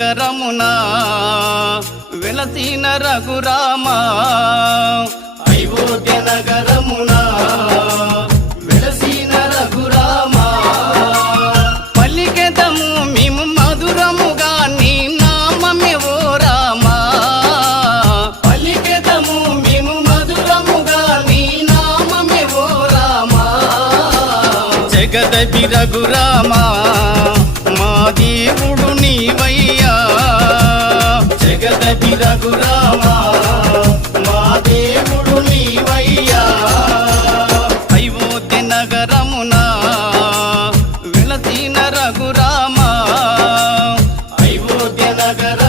కరమునా వెలసిన రఘురామ అయోధ్య నగరమునా వెలసిన రఘురామ పలికెదము మేము మధురముగా నీ నామమే ఓ రామ పలికెదము మేము మధురముగా నీ నామమే ఓ రామ జగదపి రఘురామ మా దేవుడు నీవయ్యా జగదపి రఘురామ మా దేవుడు నీవయ్యా అయోధ్య నగరమునా వెలసిన రఘురామ అయోధ్య నగర